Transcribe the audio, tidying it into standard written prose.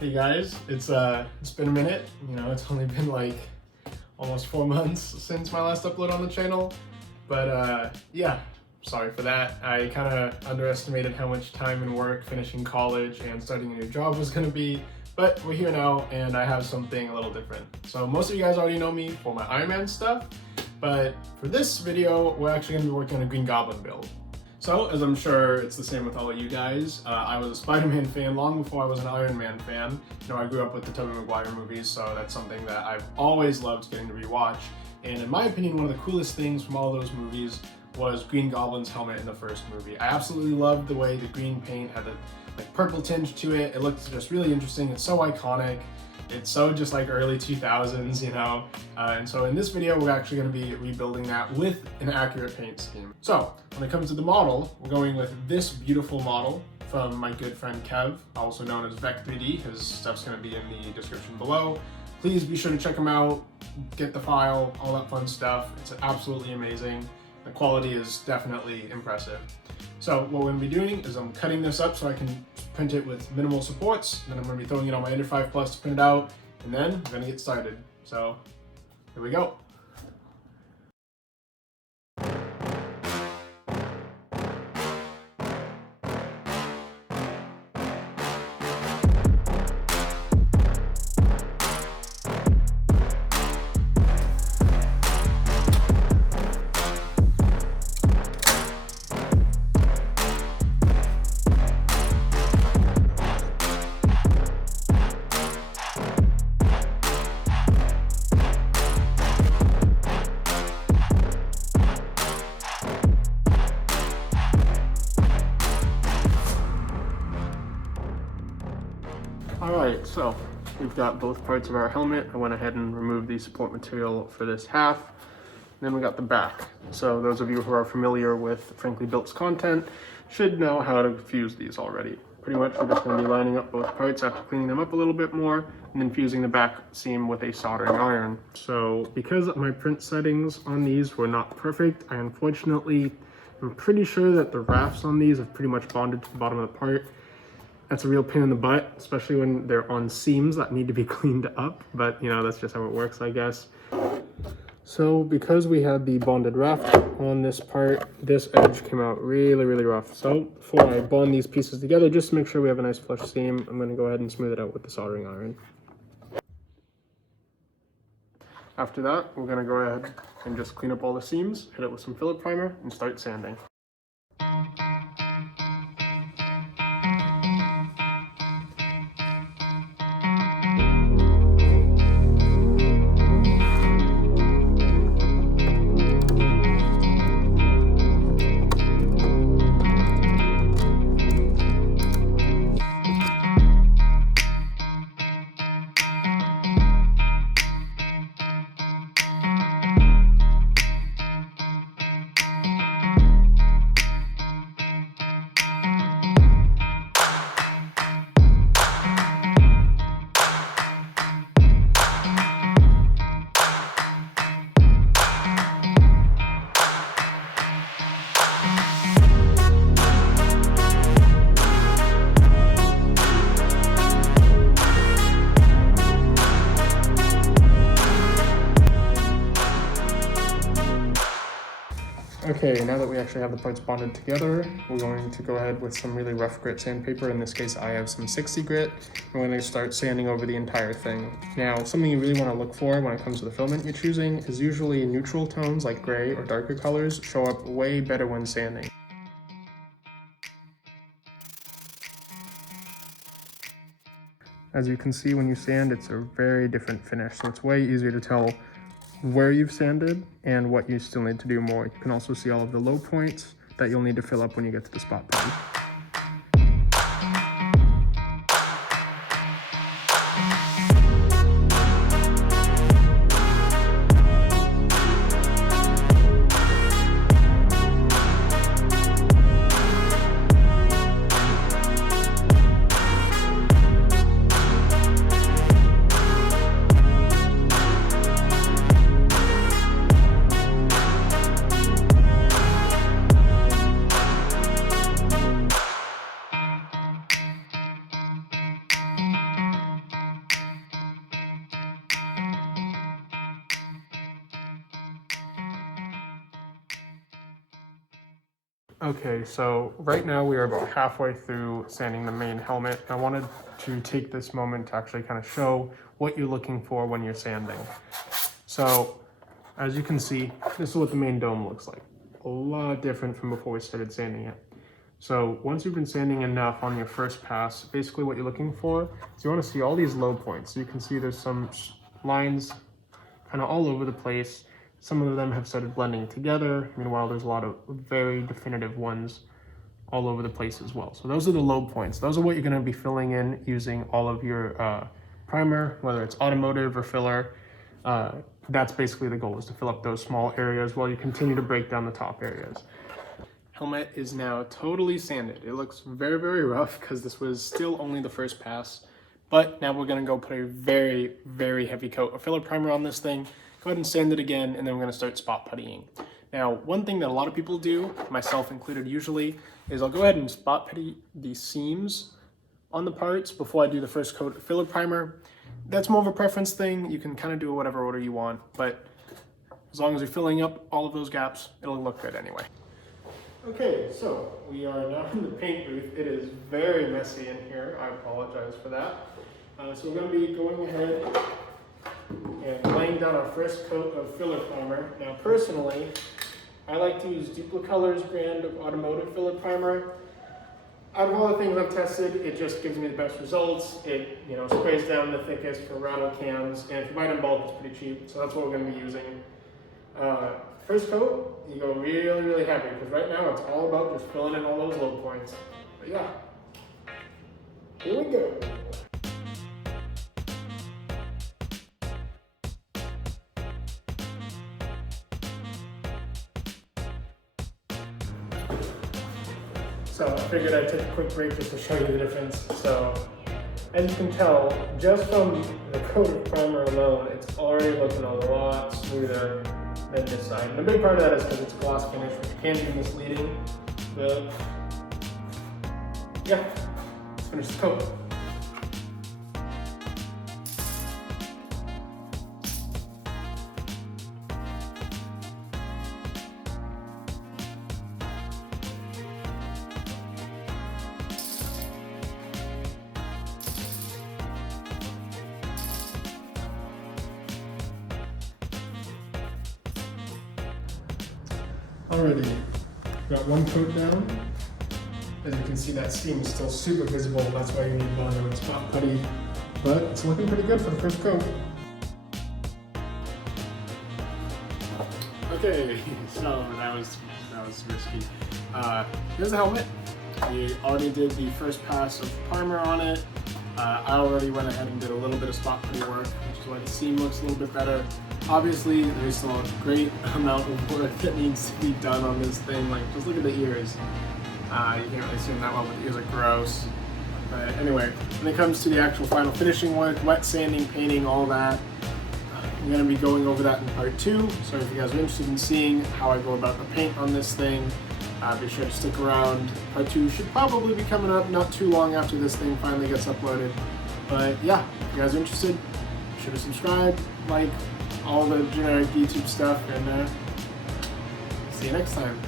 Hey guys, it's been a minute. You know, it's only been like almost 4 months since my last upload on the channel. But yeah, sorry for that. I kind of underestimated how much time and work finishing college and starting a new job was going to be. But we're here now, and I have something a little different. So most of you guys already know me for my Iron Man stuff, but for this video, we're actually going to be working on a Green Goblin build. So, as I'm sure it's the same with all of you guys, I was a Spider-Man fan long before I was an Iron Man fan. You know, I grew up with the Tobey Maguire movies, so that's something that I've always loved getting to rewatch. And in my opinion, one of the coolest things from all those movies was Green Goblin's helmet in the first movie. I absolutely loved the way the green paint had a purple tinge to it. It looked just really interesting. It's so iconic. It's so just like early 2000s, you know? And so in this video, we're actually gonna be rebuilding that with an accurate paint scheme. So when it comes to the model, we're going with this beautiful model from my good friend Kev, also known as Vec3D. His stuff's gonna be in the description below. Please be sure to check him out, get the file, all that fun stuff. It's absolutely amazing. The quality is definitely impressive. So what we're gonna be doing is I'm cutting this up so I can print it with minimal supports, and then I'm gonna be throwing it on my Ender 5 Plus to print it out, and then we're gonna get started. So here we go. Alright, so we've got both parts of our helmet. I went ahead and removed the support material for this half. And then we got the back. So those of you who are familiar with Frankly Built's content should know how to fuse these already. Pretty much we're just going to be lining up both parts after cleaning them up a little bit more, and then fusing the back seam with a soldering iron. So because my print settings on these were not perfect, I unfortunately am pretty sure that the rafts on these have pretty much bonded to the bottom of the part. That's a real pain in the butt, especially when they're on seams that need to be cleaned up, but you know, that's just how it works, I guess. So because we had the bonded raft on this part, this edge came out really, really rough. So before I bond these pieces together, just to make sure we have a nice flush seam, I'm gonna go ahead and smooth it out with the soldering iron. After that, we're gonna go ahead and just clean up all the seams, hit it with some Philip primer, and start sanding. Okay, now that we actually have the parts bonded together, we're going to go ahead with some really rough grit sandpaper. In this case, I have some 60 grit. We're going to start sanding over the entire thing. Now, something you really want to look for when it comes to the filament you're choosing is usually neutral tones like gray or darker colors show up way better when sanding. As you can see when you sand, it's a very different finish, so it's way easier to tell where you've sanded and what you still need to do more. You can also see all of the low points that you'll need to fill up when you get to the spot pen. Okay, so right now we are about halfway through sanding the main helmet. I wanted to take this moment to actually kind of show what you're looking for when you're sanding. So as you can see, this is what the main dome looks like. A lot different from before we started sanding it. So once you've been sanding enough on your first pass, basically what you're looking for is you want to see all these low points. So you can see there's some lines kind of all over the place. Some of them have started blending together. Meanwhile, there's a lot of very definitive ones all over the place as well. So those are the low points. Those are what you're going to be filling in using all of your primer, whether it's automotive or filler. That's basically the goal, is to fill up those small areas while you continue to break down the top areas. Helmet is now totally sanded. It looks very, very rough because this was still only the first pass. But now we're gonna go put a very, very heavy coat of filler primer on this thing, go ahead and sand it again, and then we're gonna start spot puttying. Now, one thing that a lot of people do, myself included usually, is I'll go ahead and spot putty the seams on the parts before I do the first coat of filler primer. That's more of a preference thing. You can kind of do it whatever order you want, but as long as you're filling up all of those gaps, it'll look good anyway. Okay, so we are now in the paint booth. It is very messy in here. I apologize for that. So we're going to be going ahead and laying down our first coat of filler primer. Now, personally, I like to use Duplicolor's brand of automotive filler primer. Out of all the things I've tested, it just gives me the best results. It, sprays down the thickest for rattle cans, and if you buy it in bulk, it's pretty cheap. So that's what we're going to be using. First coat, you go really, really heavy, because right now it's all about just filling in all those low points. But yeah, here we go. So I figured I'd take a quick break just to show you the difference. So as you can tell, just from the coat of primer alone, it's already looking a lot smoother than this side. And a big part of that is because it's gloss finish, which can be misleading. But yeah, let's finish the coat. Already got one coat down. As you can see, that seam is still super visible. That's why you need bonder and spot putty. But it's looking pretty good for the first coat. Okay, so that was risky. Here's the helmet. We already did the first pass of primer on it. I already went ahead and did a little bit of spot putty work, which is why the seam looks a little bit better. Obviously, there's still a great amount of work that needs to be done on this thing. Like, just look at the ears. You can't really see them that well, but the ears are gross. But anyway, when it comes to the actual final finishing work, wet sanding, painting, all that, I'm going to be going over that in part 2. So if you guys are interested in seeing how I go about the paint on this thing, be sure to stick around. Part 2 should probably be coming up not too long after this thing finally gets uploaded. But yeah, if you guys are interested, be sure to subscribe, like, all the generic YouTube stuff, and see you next time.